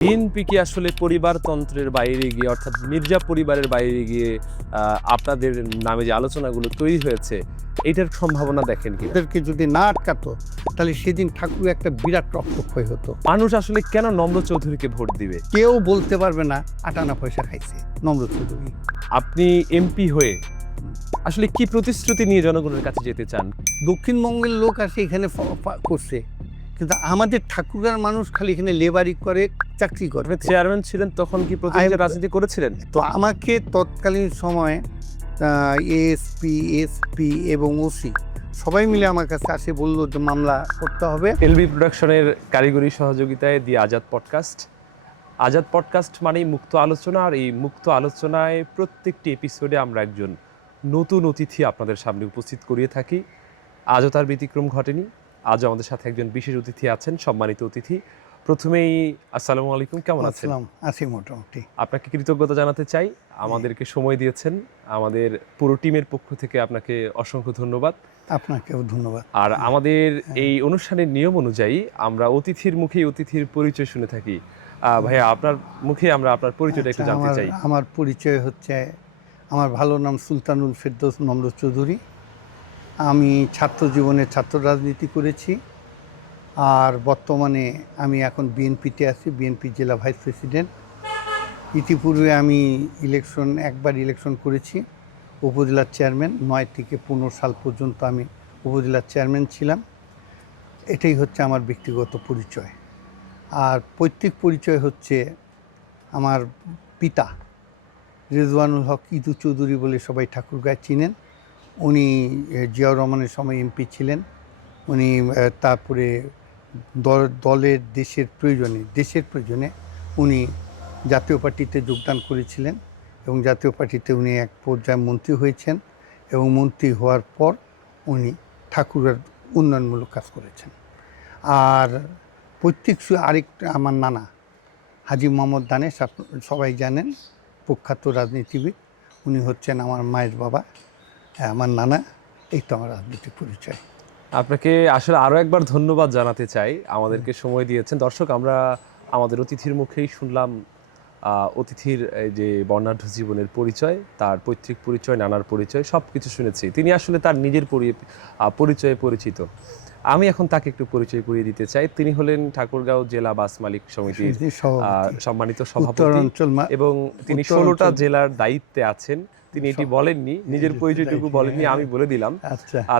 BNP কি আসলে পরিবারতন্ত্রের বাইরে গিয়ে অর্থাৎ মির্জা পরিবারের বাইরে গিয়ে আপনাদের নামে যে আলোচনাগুলো তৈরি হয়েছে এটার সম্ভাবনা দেখেন কি? ওদেরকে যদি না আটকাতো তাহলে সেদিন ঠাকুর একটা বিরাট রক্তক্ষয় হতো। মানুষ আসলে কেন নম্র চৌধুরীকে ভোট দিবে? কেউ বলতে পারবে না আটানা পয়সা খাইছে নম্র চৌধুরী। আপনি এমপি হয়ে আসলে কি প্রতিশ্রুতি নিয়ে জনগণের কাছে যেতে চান? দক্ষিণবঙ্গের লোক আসে এখানে করছে, কিন্তু আমাদের ঠাকুরার মানুষ খালি এখানে লেবারি করে, চাকরি করে। চেয়ারম্যান ছিলেন তখন কি প্রতিনিধি রাজনীতি করেছিলেন? তো আমাকে তৎকালীন সময়ে এসপি এবং ওসি সবাই মিলে আমার কাছে আসে, বললো যে মামলা করতে হবে। এলবি প্রোডাকশনের কারিগরি সহযোগিতায় দি আজাদ পডকাস্ট। আজাদ পডকাস্ট মানেই মুক্ত আলোচনা, আর এই মুক্ত আলোচনায় প্রত্যেকটি এপিসোডে আমরা একজন নতুন অতিথি আপনাদের সামনে উপস্থিত করিয়ে থাকি। আজও তার ব্যতিক্রম ঘটেনি। আজও আমাদের সাথে একজন বিশেষ অতিথি আছেন, সম্মানিত অতিথি। প্রথমেই আসসালামু আলাইকুম, কেমন আছেন? আছি মোটামুটি। আপনাকে কৃতজ্ঞতা জানাতে চাই, আমাদেরকে সময় দিয়েছেন। আমাদের পুরো টিমের পক্ষ থেকে আপনাকে অসংখ্য ধন্যবাদ। আপনাকেও ধন্যবাদ। আর আমাদের এই অনুষ্ঠানের নিয়ম অনুযায়ী আমরা অতিথির মুখেই অতিথির পরিচয় শুনে থাকি। ভাইয়া, আপনার মুখে আমরা আপনার পরিচয়টা একটু জানতে চাই। আমার পরিচয় হচ্ছে, আমার ভালো নাম সুলতানুল ফেরদৌস নম্র চৌধুরী। আমি ছাত্র জীবনে ছাত্র রাজনীতি করেছি, আর বর্তমানে আমি এখন বিএনপিতে আছি, বিএনপি জেলা ভাইস প্রেসিডেন্ট। ইতিপূর্বে আমি একবার ইলেকশন করেছি উপজেলার চেয়ারম্যান। 9 থেকে 15 সাল পর্যন্ত আমি উপজেলার চেয়ারম্যান ছিলাম। এটাই হচ্ছে আমার ব্যক্তিগত পরিচয়। আর পৈতৃক পরিচয় হচ্ছে আমার পিতা রেজওয়ানুল হক ইদু চৌধুরী বলে সবাই ঠাকুরগাঁয় চিনেন। উনি জিয়াউর রহমানের সময় এমপি ছিলেন। উনি তারপরে দলের দেশের প্রয়োজনে উনি জাতীয় পার্টিতে যোগদান করেছিলেন, এবং জাতীয় পার্টিতে উনি এক পর্যায়ে মন্ত্রী হয়েছেন, এবং মন্ত্রী হওয়ার পর উনি ঠাকুরের উন্নয়নমূলক কাজ করেছেন। আর আরেকটা আমার নানা হাজী মোহাম্মদ দানেশ, সবাই জানেন, প্রখ্যাত রাজনীতিবিদ। উনি হচ্ছেন আমার মায়ের বাবা, আমার নানা। এই তো আমার রাজনৈতিক পরিচয়। আপনাকে আসলে আরও একবার ধন্যবাদ জানাতে চাই, আমাদেরকে সময় দিয়েছেন। দর্শক, আমরা আমাদের অতিথির মুখেই শুনলাম অতিথির যে বর্ণাঢ্য জীবনের পরিচয়, তার পৈতৃক পরিচয়, নানার পরিচয়, সব কিছু শুনেছি। তিনি আসলে তার নিজের পরিচয়ে পরিচিত। আমি এখন তাকে একটু পরিচয় করিয়ে দিতে চাই। তিনি হলেন ঠাকুরগাঁও জেলা বাস মালিক সমিতির সম্মানিত সভাপতি, এবং তিনি 16টা জেলার দায়িত্বে আছেন। তিনি এটি বলেননি, নিজের পরিচয়টুকু বলেননি, আমি বলে দিলাম।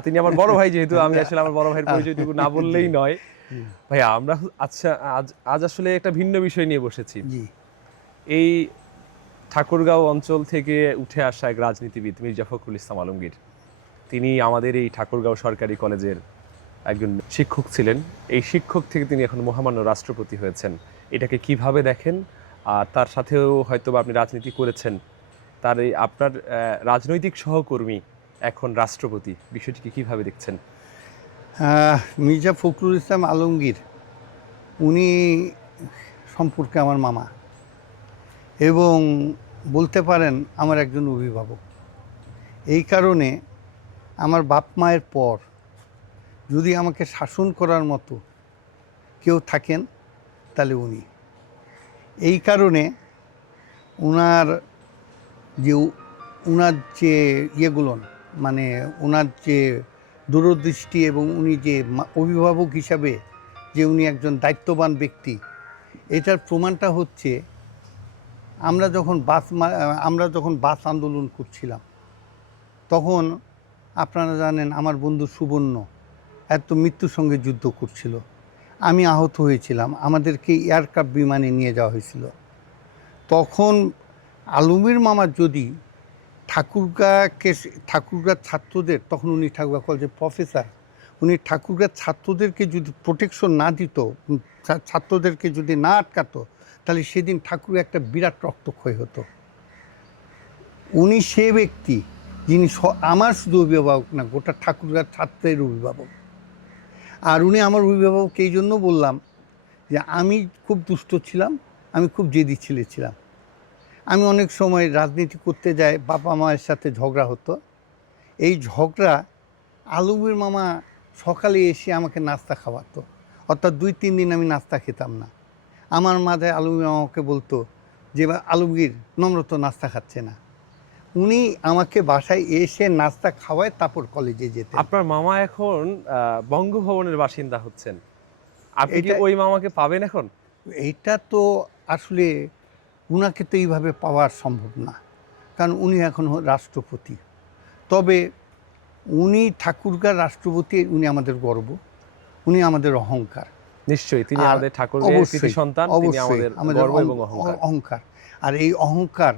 তিনি আমার বড় ভাই, যেহেতু আমি আসলে আমার বড় ভাইয়ের পরিচয়টুকু না বললেই নয়। ভাইয়া, আমরা আজ আসলে একটা ভিন্ন বিষয় নিয়ে বসেছি। এই ঠাকুরগাঁও অঞ্চল থেকে উঠে আসা এক রাজনীতিবিদ মির্জা ফখরুল ইসলাম আলমগীর, তিনি আমাদের এই ঠাকুরগাঁও সরকারি কলেজের একজন শিক্ষক ছিলেন। এই শিক্ষক থেকে তিনি এখন মহামান্য রাষ্ট্রপতি হয়েছেন। এটাকে কিভাবে দেখেন? আর তার সাথেও হয়তো আপনি রাজনীতি করেছেন, তার এই আপনার রাজনৈতিক সহকর্মী এখন রাষ্ট্রপতি, বিষয়টিকে কিভাবে দেখছেন? মির্জা ফখরুল ইসলাম আলমগীর উনি সম্পর্কে আমার মামা, এবং বলতে পারেন আমার একজন অভিভাবক। এই কারণে আমার বাপ মায়ের পর যদি আমাকে শাসন করার মতো কেউ থাকেন তাহলে উনি। এই কারণে ওনার যে ইয়েগুলো, মানে ওনার যে দূরদৃষ্টি, এবং উনি যে অভিভাবক হিসাবে যে উনি একজন দায়িত্ববান ব্যক্তি, এটার প্রমাণটা হচ্ছে আমরা যখন বাস আন্দোলন করছিলাম, তখন আপনারা জানেন আমার বন্ধু সুবর্ণ এত মৃত্যুর সঙ্গে যুদ্ধ করছিল। আমি আহত হয়েছিলাম, আমাদেরকে এয়ারক্রাফট বিমানে নিয়ে যাওয়া হয়েছিল। তখন আলমগীর মামা যদি ঠাকুরগাঁ ছাত্রদের, তখন উনি ঠাকুরগাঁ কলেজের প্রফেসর, উনি ঠাকুরগাঁ ছাত্রদেরকে যদি প্রোটেকশন না দিত, ছাত্রদেরকে যদি না আটকাতো, তাহলে সেদিন ঠাকুর একটা বিরাট রক্তক্ষয় হতো। উনি সে ব্যক্তি যিনি আমার শুধু অভিভাবক না, গোটা ঠাকুরগাঁ ছাত্রের অভিভাবক। আর উনি আমার অভিভাবক এই জন্য বললাম যে আমি খুব দুষ্ট ছিলাম, আমি খুব জেদি ছেলে ছিলাম। আমি অনেক সময় রাজনীতি করতে যাই, বাবা মায়ের সাথে ঝগড়া হতো। এই ঝগড়া আলমগীর মামা সকালে এসে আমাকে নাস্তা খাওয়াতো, অর্থাৎ 2-3 দিন আমি নাস্তা খেতাম না। আমার মাথায় আলমগীর আমাকে বলতো যে আলমগীর নম্র তো নাস্তা খাচ্ছে না, উনি আমাকে বাসায় এসে নাস্তা খাওয়ায় তারপর কলেজে যেতে। আপনার মামা এখন বঙ্গভবনের বাসিন্দা হচ্ছেন, আপনি কি এটা- ওই মামাকে পাবেন এখন? এইটা তো আসলে উনাকে তো এইভাবে পাওয়া সম্ভব না, কারণ উনি এখন রাষ্ট্রপতি। তবে উনি ঠাকুরগাঁর রাষ্ট্রপতি, উনি আমাদের গর্ব, উনি আমাদের অহংকার। নিশ্চয়ই তিনি আর আমাদের ঠাকুরগাঁয়ের কৃতি সন্তান, তিনি আমাদের গর্ব এবং অহংকার। অহংকার। আর এই অহংকার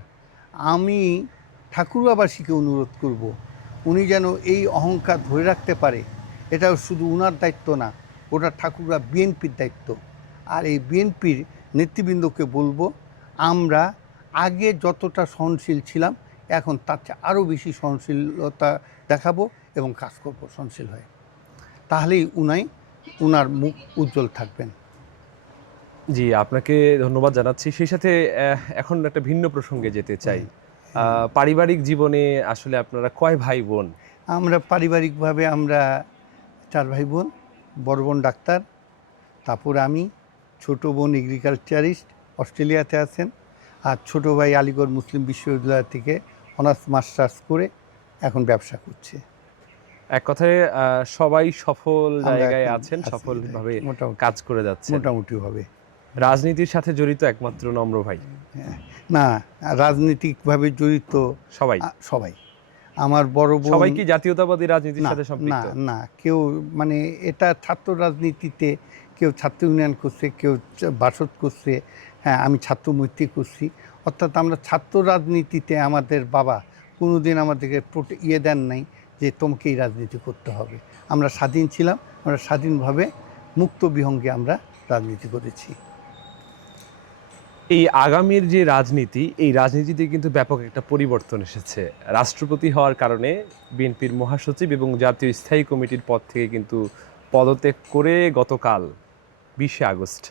আমি ঠাকুরগাঁবাসীকে অনুরোধ করব, উনি যেন এই অহংকার ধরে রাখতে পারে। এটা শুধু উনার দায়িত্ব না, ওটা ঠাকুরগাঁ বিএনপির দায়িত্ব। আর এই বিএনপির নেতৃবৃন্দকে বলবো, আমরা আগে যতটা সহনশীল ছিলাম এখন তার চেয়ে আরও বেশি সহনশীলতা দেখাবো এবং কাজ করবো সহনশীল হয়ে, তাহলেই উনার মুখ উজ্জ্বল থাকবেন। জি, আপনাকে ধন্যবাদ জানাচ্ছি। সেই সাথে এখন একটা ভিন্ন প্রসঙ্গে যেতে চাই। পারিবারিক জীবনে আসলে আপনারা কয় ভাই বোন? আমরা পারিবারিকভাবে আমরা 4 ভাই বোন। বড় বোন ডাক্তার, তারপর আমি, ছোট বোন এগ্রিকালচারিস্ট, অস্ট্রেলিয়াতে আছেন, আর ছোট ভাই আলিগড় মুসলিম বিশ্ববিদ্যালয় থেকে অনার্স মাস্টার্স করে এখন ব্যবসা করছে। এক কথায় সবাই সফল আমরা জায়গায় এখন আছেন, আছি, সফলভাবে মোটামুটি কাজ করে যাচ্ছেন। মোটামুটিভাবে। রাজনীতির সাথে জড়িত একমাত্র নম্র ভাই? হ্যাঁ, না, রাজনীতিকভাবে জড়িত সবাই? সবাই। আমার বড় বোন সবাই কি জাতীয়তাবাদী রাজনীতির না সাথে না সম্পৃক্ত? না, কেউ মানে এটা ছাত্র রাজনীতিতে কেউ ছাত্র ইউনিয়ন করছে, কেউ বাসদ করছে, হ্যাঁ আমি ছাত্র মৈত্রী করছি। অর্থাৎ আমরা ছাত্র রাজনীতিতে আমাদের বাবা কোনোদিন আমাদেরকে দেন নাই যে তোমাকে এই রাজনীতি করতে হবে। আমরা স্বাধীন ছিলাম, আমরা স্বাধীনভাবে মুক্ত বিহঙ্গে আমরা রাজনীতি করেছি। এই আগামীর যে রাজনীতি, এই রাজনীতিতে কিন্তু ব্যাপক একটা পরিবর্তন এসেছে। রাষ্ট্রপতি হওয়ার কারণে বিএনপির মহাসচিব এবং জাতীয় স্থায়ী কমিটির পদ থেকে কিন্তু পদত্যাগ করে গতকাল 20শে আগস্ট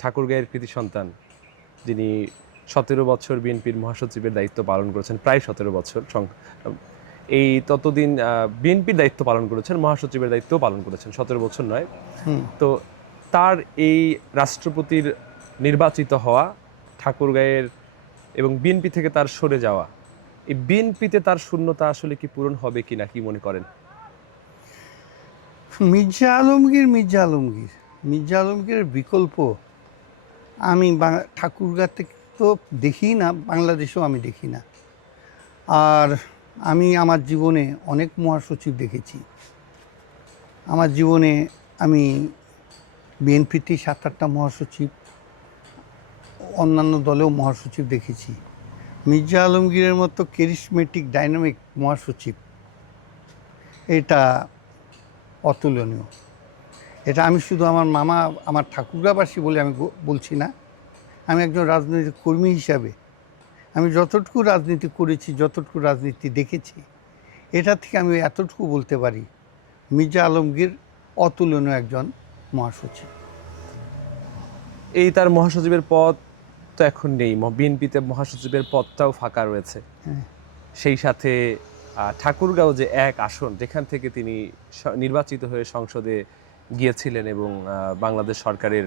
ঠাকুরগাঁয়ের কৃতি সন্তান, যিনি 17 বছর বিএনপির মহাসচিবের দায়িত্ব পালন করেছেন, প্রায় 17 বছর, এই ততদিন বিএনপির দায়িত্ব পালন করেছেন, মহাসচিবের দায়িত্বও পালন করেছেন, 17 বছর নয়। তো তার এই রাষ্ট্রপতির নির্বাচিত হওয়া, ঠাকুরগাঁয়ের এবং বিএনপি থেকে তার সরে যাওয়া, এই বিএনপিতে তার শূন্যতা আসলে কি পূরণ হবে কিনা, কি মনে করেন? মির্জা আলমগীরের বিকল্প আমি ঠাকুরগাঁ থেকে তো দেখি না, বাংলাদেশেও আমি দেখি না। আর আমি আমার জীবনে অনেক মহাসচিব দেখেছি। আমার জীবনে আমি বিএনপিতে 7-8টা মহাসচিব, অন্যান্য দলেও মহাসচিব দেখেছি। মির্জা আলমগীরের মতো ক্যারিসমেটিক ডাইনামিক মহাসচিব, এটা অতুলনীয়। এটা আমি শুধু আমার মামা, আমার ঠাকুরগাঁবাসী বলে আমি বলছি না, আমি একজন রাজনৈতিক কর্মী হিসাবে আমি যতটুকু রাজনীতি করেছি, যতটুকু রাজনীতি দেখেছি, এটা থেকে আমি এতটুকু বলতে পারি, মির্জা আলমগীর অতুলনীয় একজন মহাসচিব। এই তার মহাসচিবের পদ তো এখন নেই, বিএনপিতে মহাসচিবের পদটাও ফাঁকা রয়েছে। সেই সাথে ঠাকুরগাঁও যে এক আসন, যেখান থেকে তিনি নির্বাচিত হয়ে সংসদে গিয়েছিলেন এবং বাংলাদেশ সরকারের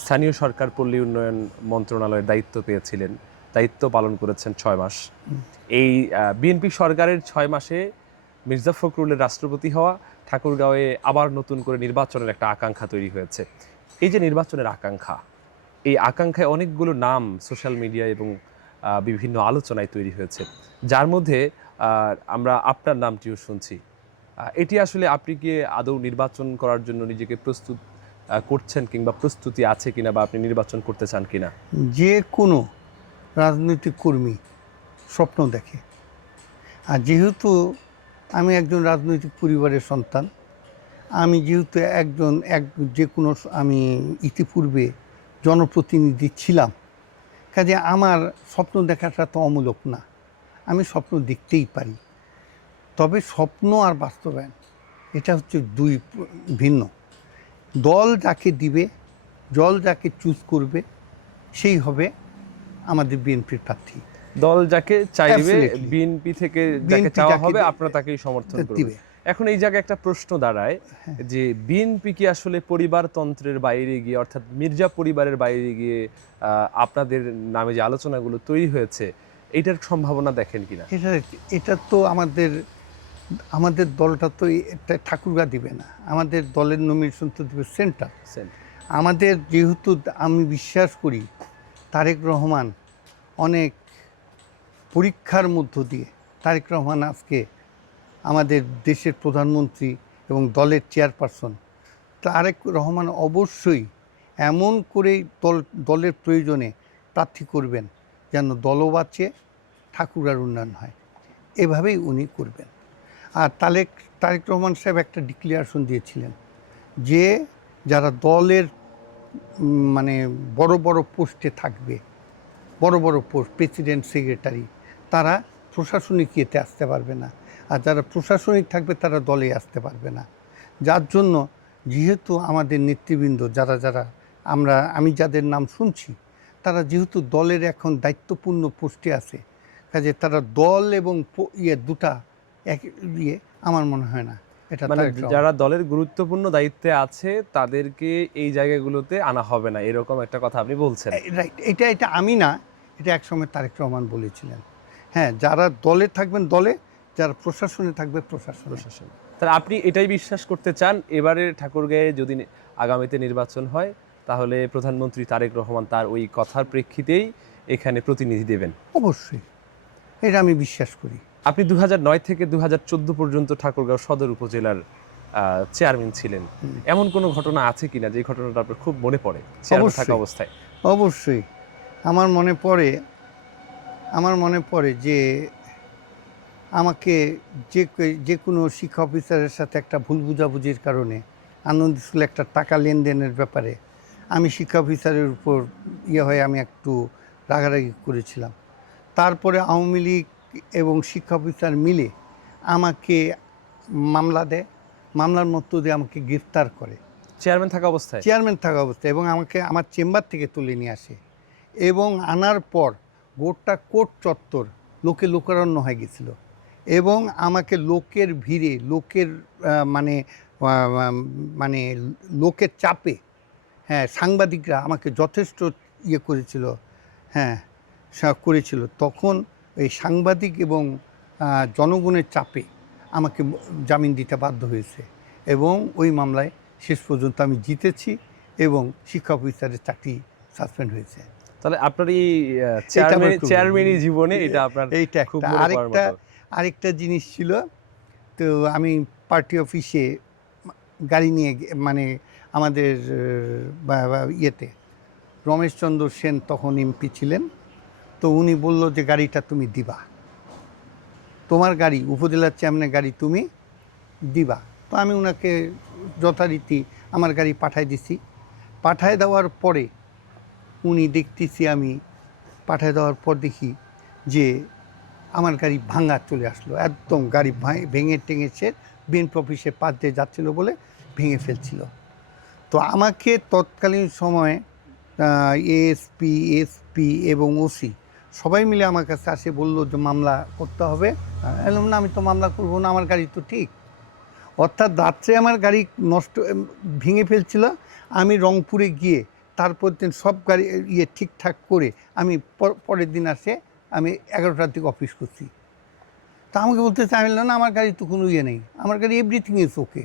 স্থানীয় সরকার পল্লী উন্নয়ন মন্ত্রণালয়ের দায়িত্ব পেয়েছিলেন, দায়িত্ব পালন করেছেন 6 মাস। এই বিএনপি সরকারের 6 মাসে মির্জা ফখরুলের রাষ্ট্রপতি হওয়া, ঠাকুরগাঁওয়ে আবার নতুন করে নির্বাচনের একটা আকাঙ্ক্ষা তৈরি হয়েছে। এই যে নির্বাচনের আকাঙ্ক্ষা, এই আকাঙ্ক্ষায় অনেকগুলো নাম সোশ্যাল মিডিয়া এবং বিভিন্ন আলোচনায় তৈরি হয়েছে, যার মধ্যে আমরা আপনার নামটিও শুনছি। এটি আসলে আপনি কি আদৌ নির্বাচন করার জন্য নিজেকে প্রস্তুত করছেন, কিংবা প্রস্তুতি আছে কিনা, বা আপনি নির্বাচন করতে চান কিনা? যে কোনো রাজনৈতিক কর্মী স্বপ্ন দেখে। আর যেহেতু আমি একজন রাজনৈতিক পরিবারের সন্তান, আমি যেহেতু যে কোনো আমি ইতিপূর্বে জনপ্রতিনিধি ছিলাম, কাজে আমার স্বপ্ন দেখাটা তো অমূলক না, আমি স্বপ্ন দেখতেই পারি। তবে স্বপ্ন আর বাস্তবায়ন এটা হচ্ছে দুই ভিন্ন। দল যাকে দিবে, দল যাকে চুজ করবে, সেই হবে আমাদের বিএনপির প্রার্থী। দল যাকে চাইবে, Absolutely. বিএনপি থেকে যাকে বিএনপি চাওয়া যাকে হবে, আপনারা তাকেই সমর্থন দিবে। করবেন। এখন এই জায়গায় একটা প্রশ্ন দাঁড়ায় যে বিএনপি কি আসলে পরিবারতন্ত্রের বাইরে গিয়ে, অর্থাৎ মির্জা পরিবারের বাইরে গিয়ে আপনাদের নামে যে আলোচনাগুলো তৈরি হয়েছে, এইটার সম্ভাবনা দেখেন কিনা? এটা তো আমাদের দলটা তো এটা ঠাকুরগা দিবে না, আমাদের দলের নমিনেশন তো দিবে সেন্টার। আমাদের যেহেতু আমি বিশ্বাস করি তারেক রহমান অনেক পরীক্ষার মধ্য দিয়ে, তারেক রহমান আজকে আমাদের দেশের প্রধানমন্ত্রী এবং দলের চেয়ারপারসন, তারেক রহমান অবশ্যই এমন করেই দলের প্রয়োজনে প্রার্থী করবেন যেন দলও বাঁচে, ঠাকুরার উন্নয়ন হয়, এভাবেই উনি করবেন। আর তারেক রহমান সাহেব একটা ডিক্লারেশন দিয়েছিলেন যে যারা দলের মানে বড় বড় পোস্টে থাকবে, বড় বড় পোস্ট, প্রেসিডেন্ট, সেক্রেটারি, তারা প্রশাসনিক ইয়েতে আসতে পারবে না, আর যারা প্রশাসনিক থাকবে তারা দলে আসতে পারবে না। যার জন্য যেহেতু আমাদের নেতৃবৃন্দ যারা আমি যাদের নাম শুনছি, তারা যেহেতু দলের এখন দায়িত্বপূর্ণ পোস্টে আছে, কাজে তারা দল এবং দুটা এক ইয়ে আমার মনে হয় না এটা, মানে যারা দলের গুরুত্বপূর্ণ দায়িত্বে আছে তাদেরকে এই জায়গাগুলোতে আনা হবে না, এরকম একটা কথা আপনি বলছেন। রাইট, এটা আমি না, এটা একসময় তারেক রহমান বলেছিলেন। হ্যাঁ, যারা দলে থাকবেন দলে, যারা প্রশাসনে থাকবে প্রশাসন। তাহলে আপনি এটাই বিশ্বাস করতে চান এবারে ঠাকুরগাঁয়ে যদি আগামীতে নির্বাচন হয় তাহলে প্রধানমন্ত্রী তারেক রহমান তার ওই কথার প্রেক্ষিতেই এখানে প্রতিনিধি দেবেন? অবশ্যই, এটা আমি বিশ্বাস করি। আপনি 2009 থেকে 2014 পর্যন্ত ঠাকুরগাঁও সদর উপজেলার চেয়ারম্যান ছিলেন, এমন কোনো ঘটনা আছে কিনা যে ঘটনাটা আপনার খুব মনে পড়ে চেয়ারম্যান থাকা অবস্থায়? অবশ্যই আমার মনে পড়ে যে আমাকে যে কোনো শিক্ষা অফিসারের সাথে একটা ভুল বুঝাবুঝির কারণে আনন্দ স্কুলে একটা টাকা লেনদেনের ব্যাপারে আমি শিক্ষা অফিসারের উপর হয়ে আমি একটু রাগারাগি করেছিলাম। তারপরে আওয়ামী লীগ এবং শিক্ষা অফিসার মিলে আমাকে মামলা দেয়, মামলার মধ্য দিয়ে আমাকে গ্রেফতার করে চেয়ারম্যান থাকা অবস্থায় এবং আমাকে আমার চেম্বার থেকে তুলে নিয়ে আসে, এবং আনার পর গোটা কোর্ট চত্বর লোকারণ্য হয়ে গেছিল, এবং আমাকে লোকের ভিড়ে লোকের চাপে, হ্যাঁ, সাংবাদিকরা আমাকে যথেষ্ট করেছিল। তখন এই সাংবাদিক এবং জনগণের চাপে আমাকে জামিন দিতে বাধ্য হয়েছে, এবং ওই মামলায় শেষ পর্যন্ত আমি জিতেছি এবং শিক্ষা অফিসারের চাকরি সাসপেন্ড হয়েছে। তাহলে আপনার এই চেয়ারম্যানই জীবনে এটা আপনার খুব আরেকটা জিনিস ছিল। তো আমি পার্টি অফিসে গাড়ি নিয়ে আমাদের ইয়েতে রমেশচন্দ্র সেন তখন এমপি ছিলেন, তো উনি বলল যে গাড়িটা তুমি দিবা, তোমার গাড়ি, উপজেলার চেয়ারম্যানের গাড়ি তুমি দিবা। তো আমি ওনাকে যথারীতি আমার গাড়ি পাঠাই দিছি। পাঠায় দেওয়ার পরে দেখি যে আমার গাড়ি ভাঙা চলে আসলো, একদম গাড়ি ভেঙে টেঙেছে, বিএনপি অফিসের পাশ দিয়ে যাচ্ছিলো বলে ভেঙে ফেলছিল। তো আমাকে তৎকালীন সময়ে এসপি এবং ওসি সবাই মিলে আমার কাছে আসে, বললো যে মামলা করতে হবে। এলাম না, আমি তো মামলা করবো না, আমার গাড়ি তো ঠিক। অর্থাৎ রাত্রে আমার গাড়ি ভেঙে ফেলছিল, আমি রংপুরে গিয়ে তারপর দিন সব গাড়ি ঠিকঠাক করে আমি পরের দিন আমি 11টার দিকে অফিস করছি। তা আমাকে বলতে চাইলাম না, আমার গাড়ি তো কোনো নেই, আমার গাড়ি এভরিথিং ইজ ওকে,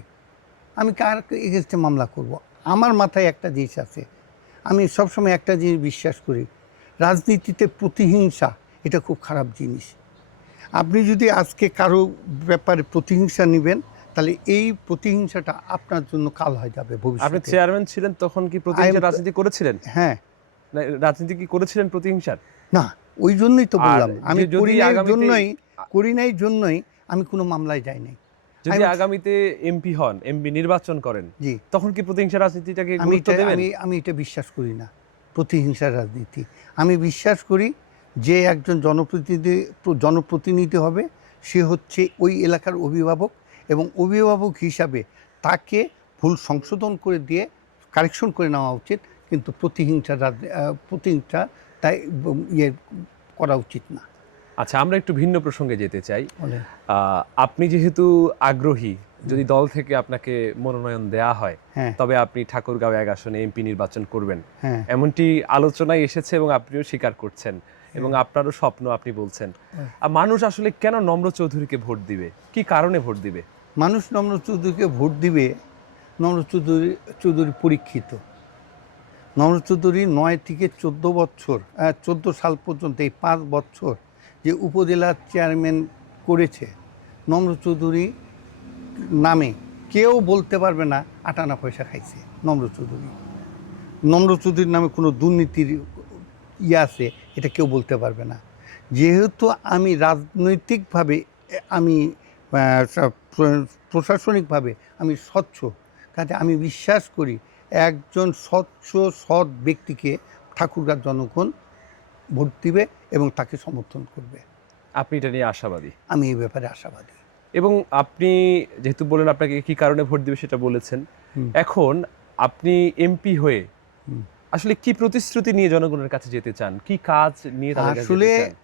আমি কার এগেনস্টে মামলা করব? আমার মাথায় একটা জিনিস আছে, আমি সবসময় একটা জিনিস বিশ্বাস করি, রাজনীতিতে প্রতিহিংসা এটা খুব খারাপ জিনিস। আপনি যদি আজকে কারো ব্যাপারে প্রতিহিংসা নেবেন, তাহলে এই প্রতিহিংসাটা আপনার জন্য কাল হয়ে যাবে ভবিষ্যতে। আপনি চেয়ারম্যান ছিলেন তখন কি প্রতিহিংসার রাজনীতি করেছিলেন? হ্যাঁ, রাজনীতি কি করেছিলেন প্রতিহিংসার? না, ওই জন্যই তো বললাম, আমি করি নাই জন্যই আমি কোনো মামলায় যাই নাই। যদি আগামীতে এমপি নির্বাচন করেন, জি, তখন কি প্রতিহিংসার রাজনীতিটাকে গুরুত্ব দেবেন? আমি এটা বিশ্বাস করি না, প্রতিহিংসার রাজনীতি। আমি বিশ্বাস করি যে একজন জনপ্রতিনিধি হবে, সে হচ্ছে ওই এলাকার অভিভাবক, এবং অভিভাবক হিসাবে তাকে ভুল সংশোধন করে দিয়ে কারেকশন করে নেওয়া উচিত, কিন্তু প্রতিহিংসা তাই করা উচিত না। আচ্ছা, আমরা একটু ভিন্ন প্রসঙ্গে যেতে চাই। আপনি যেহেতু আগ্রহী যদি দল থেকে আপনাকে মনোনয়ন দেয়া হয় হ্যাঁ তবে আপনি ঠাকুরগাঁও ১ আসনে এমপি নির্বাচন করবেন, হ্যাঁ এমনটি আলোচনায় এসেছে এবং আপনিও স্বীকার করছেন এবং আপনারও স্বপ্ন আপনি বলছেন। আর মানুষ আসলে কেন নম্র চৌধুরীকে ভোট দিবে, কি কারণে ভোট দিবে? মানুষ নম্র চৌধুরীকে ভোট দিবে। নম্র চৌধুরী পরীক্ষিত। নম্র চৌধুরী ৯ থেকে ১৪ বছর ১৪ সাল পর্যন্ত এই ৫ বছর যে উপজেলার চেয়ারম্যান করেছে, নম্র চৌধুরী নামে কেউ বলতে পারবে না ৫৮ পয়সা খাইছে নম্র চৌধুরী। নম্র চৌধুরীর নামে কোনো দুর্নীতির আছে এটা কেউ বলতে পারবে না। যেহেতু আমি রাজনৈতিকভাবে আমি প্রশাসনিকভাবে আমি স্বচ্ছ, কাজে আমি বিশ্বাস করি একজন স্বচ্ছ সৎ ব্যক্তিকে ঠাকুরগাঁর জনগণ ভোট দিবে এবং তাকে সমর্থন করবে। আপনি এটা নিয়ে আশাবাদী? আমি এই ব্যাপারে আশাবাদী। এবং আপনি যেহেতু বলেন আপনাকে কি কারণে ভোট দিবে সেটা বলেছেন, এখন আপনি এমপি হয়ে আসলে কি প্রতিশ্রুতি নিয়ে জনগণের কাছে যেতে চান, কি কাজ নিয়ে তাদের কাছে আসলে যেতে চান?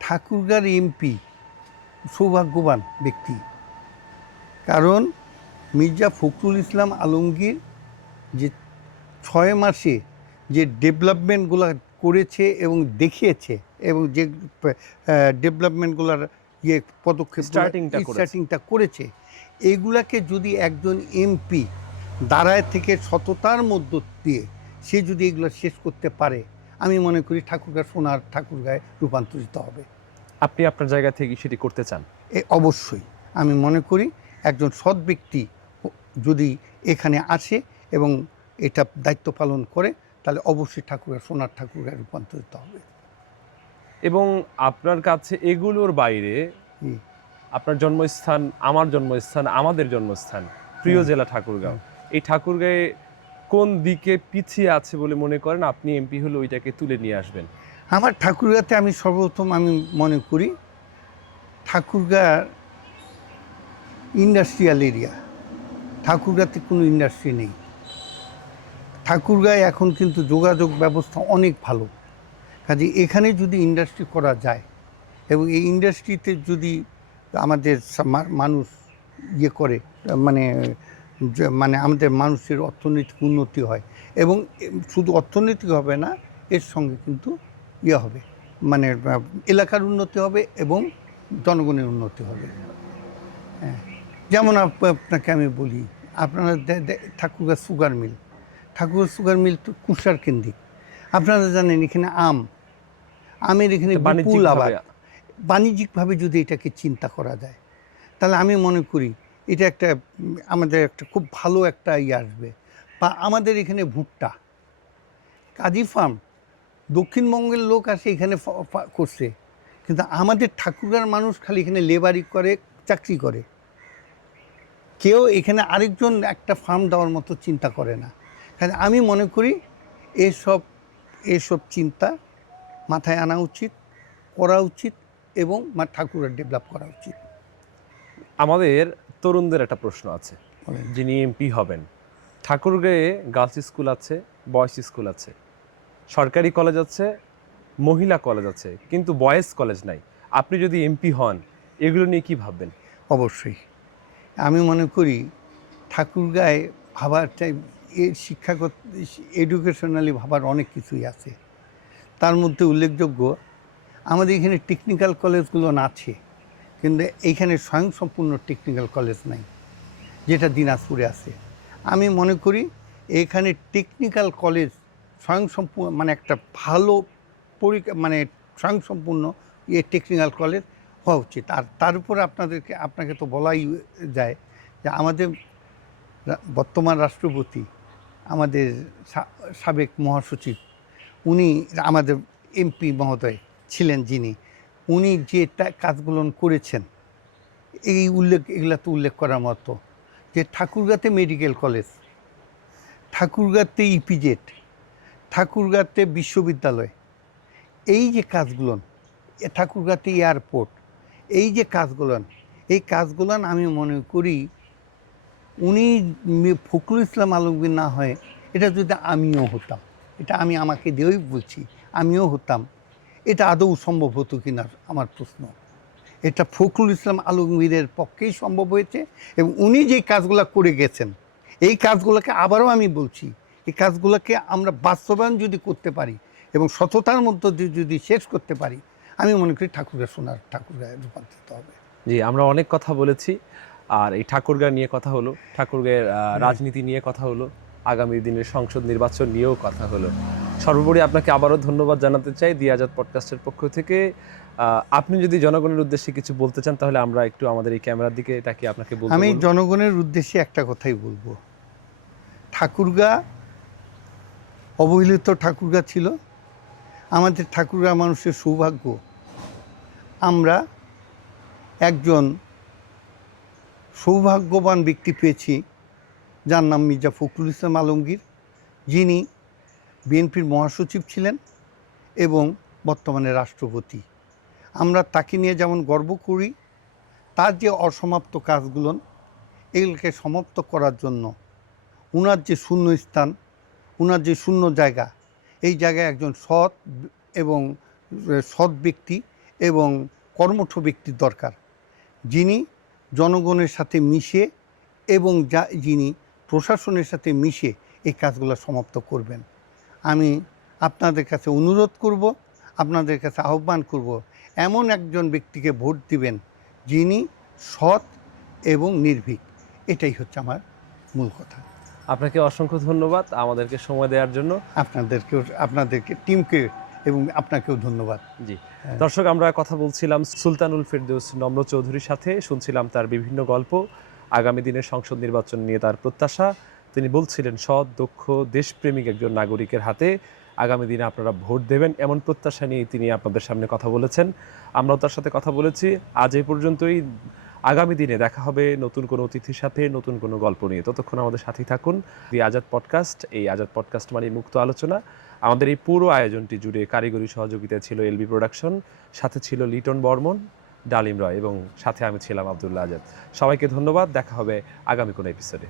ঠাকুরগাঁর এমপি সৌভাগ্যবান ব্যক্তি, কারণ মির্জা ফখরুল ইসলাম আলমগীর যে ৬ মাসে যে ডেভেলপমেন্টগুলো করেছে এবং দেখিয়েছে এবং যে ডেভেলপমেন্টগুলোর পদক্ষেপ স্টার্টিংটা করেছে, এইগুলাকে যদি একজন এমপি দাঁড়ায় থেকে সততার মধ্য দিয়ে সে যদি এগুলো শেষ করতে পারে, আমি মনে করি ঠাকুরগাঁ সোনার ঠাকুরগাঁয় রূপান্তরিত হবে। আপনি আপনার জায়গা থেকে সেটি করতে চান? অবশ্যই আমি মনে করি একজন সৎ ব্যক্তি যদি এখানে আসে এবং এটা দায়িত্ব পালন করে তাহলে অবশ্যই ঠাকুরগাঁ সোনার ঠাকুরগাঁয় রূপান্তরিত হবে। এবং আপনার কাছে এগুলোর বাইরে আপনার জন্মস্থান, আমার জন্মস্থান, আমাদের জন্মস্থান প্রিয় জেলা ঠাকুরগাঁও, এই ঠাকুরগাঁয়ে কোন দিকে পিছিয়ে আছে বলে মনে করেন আপনি এমপি হলে ওইটাকে তুলে নিয়ে আসবেন? আমার ঠাকুরগাঁতে আমি সর্বপ্রথম আমি মনে করি ঠাকুরগাঁ ইন্ডাস্ট্রিয়াল এরিয়া। ঠাকুরগাঁতে কোনো ইন্ডাস্ট্রি নেই। ঠাকুরগাঁয় এখন কিন্তু যোগাযোগ ব্যবস্থা অনেক ভালো, কাজে এখানে যদি ইন্ডাস্ট্রি করা যায় এবং এই ইন্ডাস্ট্রিতে যদি আমাদের মানুষ করে মানে মানে আমাদের মানুষের অর্থনৈতিক উন্নতি হয় এবং শুধু অর্থনৈতিক হবে না, এর সঙ্গে কিন্তু হবে মানে এলাকার উন্নতি হবে এবং জনগণের উন্নতি হবে। হ্যাঁ, যেমন আপনাকে আমি বলি, আপনারা Thakurgaon sugar mill, Thakurgaon sugar mill তো কুষার কেন্দ্রিক। আপনারা জানেন এখানে আমের এখানে বিপুল আবাদ। বাণিজ্যিকভাবে যদি এটাকে চিন্তা করা যায় তাহলে আমি মনে করি এটা একটা আমাদের একটা খুব ভালো একটা আসবে। বা আমাদের এখানে ভুট্টা কাজী ফার্ম, দক্ষিণবঙ্গের লোক আসে এখানে করছে, কিন্তু আমাদের ঠাকুরগাঁর মানুষ খালি এখানে লেবারি করে, চাকরি করে, কেউ এখানে আরেকজন একটা ফার্ম দেওয়ার মতো চিন্তা করে না। কারণ আমি মনে করি এসব চিন্তা মাথায় আনা উচিত, করা উচিত এবং ঠাকুরগাঁ ডেভেলপ করা উচিত। আমাদের তরুণদের একটা প্রশ্ন আছে, যিনি এমপি হবেন, ঠাকুরগাঁয়ে গার্লস স্কুল আছে, বয়েজ স্কুল আছে, সরকারি কলেজ আছে, মহিলা কলেজ আছে, কিন্তু বয়েজ কলেজ নাই। আপনি যদি এমপি হন এগুলো নিয়ে কি ভাববেন? অবশ্যই আমি মনে করি ঠাকুরগাঁয়ে ভাবার চাই, এর শিক্ষাগত এডুকেশনালি ভাবার অনেক কিছুই আছে। তার মধ্যে উল্লেখযোগ্য আমাদের এখানে টেকনিক্যাল কলেজগুলো আছে, কিন্তু এইখানে স্বয়ংসম্পূর্ণ টেকনিক্যাল কলেজ নাই, যেটা দিনাজপুরে আছে। আমি মনে করি এখানে টেকনিক্যাল কলেজ স্বয়ংসম্পূর্ণ মানে একটা ভালো মানে স্বয়ংসম্পূর্ণ টেকনিক্যাল কলেজ হওয়া উচিত। আর তার উপরে আপনাকে তো বলাই যায় যে আমাদের বর্তমান রাষ্ট্রপতি, আমাদের সাবেক মহাসচিব, উনি আমাদের এমপি মহোদয় ছিলেন যিনি, উনি যে কাজগুলো করেছেন এগুলা তো উল্লেখ করার মতো, যে ঠাকুরগাঁতে মেডিকেল কলেজ, ঠাকুরগাঁতে ইপিজেড, ঠাকুরগাঁতে বিশ্ববিদ্যালয়, এই যে কাজগুলো, ঠাকুরগাঁতে এয়ারপোর্ট, এই যে কাজগুলো আমি মনে করি উনি ফখরুল ইসলাম আলমগীর না হয়, এটা যদি আমিও হতাম, এটা আমি আমাকে দিয়েই বলছি, আমিও হতাম, এটা আদৌ সম্ভব হতো কিনা আমার প্রশ্ন। এটা ফখরুল ইসলাম আলমগীরের পক্ষেই সম্ভব হয়েছে, এবং উনি যে কাজগুলো করে গেছেন এই কাজগুলোকে আবারও আমি বলছি, এই কাজগুলোকে আমরা বাস্তবায়ন যদি করতে পারি এবং সততার মধ্যে দিয়ে যদি শেষ করতে পারি, আমি মনে করি ঠাকুরগাঁ সোনার ঠাকুরগাঁয়ে রূপান্তরিত হবে। জি, আমরা অনেক কথা বলেছি, আর এই ঠাকুরগাঁ নিয়ে কথা হলো, ঠাকুরগাঁয়ের রাজনীতি নিয়ে কথা হলো, আগামী দিনের সংসদ নির্বাচন নিয়েও কথা হলো। সর্বোপরি আপনাকে আবারও ধন্যবাদ জানাতে চাই দি আজাদ পডকাস্টের পক্ষ থেকে। আপনি যদি জনগণের উদ্দেশ্যে কিছু বলতে চান তাহলে আমরা একটু আমাদের এই ক্যামেরার দিকে তাকিয়ে আপনাকে বলতে আমি বলবো। জনগণের উদ্দেশ্যে একটা কথাই বলবো, ঠাকুরগাঁ অবহেলিত ঠাকুরগাঁ ছিল, আমাদের ঠাকুরগাঁ মানুষের সৌভাগ্য আমরা একজন সৌভাগ্যবান ব্যক্তি পেয়েছি যার নাম মির্জা ফখরুল ইসলাম আলমগীর, যিনি বিএনপির মহাসচিব ছিলেন এবং বর্তমানে রাষ্ট্রপতি। আমরা তাকে নিয়ে যেমন গর্ব করি, তার যে অসমাপ্ত কাজগুলো এগুলোকে সমাপ্ত করার জন্য ওনার যে শূন্য স্থান, ওনার যে শূন্য জায়গা, এই জায়গায় একজন সৎ ব্যক্তি এবং কর্মঠ ব্যক্তির দরকার, যিনি জনগণের সাথে মিশে এবং যিনি প্রশাসনের সাথে মিশে এই কাজগুলো সমাপ্ত করবেন। আমি আপনাদের কাছে অনুরোধ করব, আপনাদের কাছে আহ্বান করব, এমন একজন ব্যক্তিকে ভোট দিবেন যিনি সৎ এবং নির্ভীক। এটাই হচ্ছে আমার মূল কথা। আপনাকে অসংখ্য ধন্যবাদ আমাদেরকে সময় দেওয়ার জন্য। আপনাদেরকে টিমকে এবং আপনাকেও ধন্যবাদ। জি, দর্শক, আমরা কথা বলছিলাম সুলতানুল ফেরদৌস নম্র চৌধুরীর সাথে, শুনছিলাম তার বিভিন্ন গল্প, আগামী দিনের সংসদ নির্বাচন নিয়ে তার প্রত্যাশা। তিনি বলছিলেন সৎ, দক্ষ, দেশপ্রেমিক একজন নাগরিকের হাতে আগামী দিনে আপনারা ভোট দেবেন, এমন প্রত্যাশা নিয়ে তিনি আপনাদের সামনে কথা বলেছেন। আমরাও তার সাথে কথা বলেছি। আজ এই পর্যন্তই। আগামী দিনে দেখা হবে নতুন কোনো অতিথির সাথে, নতুন কোনো গল্প নিয়ে। ততক্ষণ আমাদের সাথেই থাকুন। দি আজাদ পডকাস্ট, এই আজাদ পডকাস্ট মানে মুক্ত আলোচনা। আমাদের এই পুরো আয়োজনটি জুড়ে কারিগরি সহযোগিতায় ছিল এলবি প্রোডাকশন, সাথে ছিল লিটন বর্মন, ডালিম রয় এবং সাথে আমি ছিলাম আব্দুল্লাহ আজাদ। সবাইকে ধন্যবাদ। দেখা হবে আগামী কোনো এপিসোডে।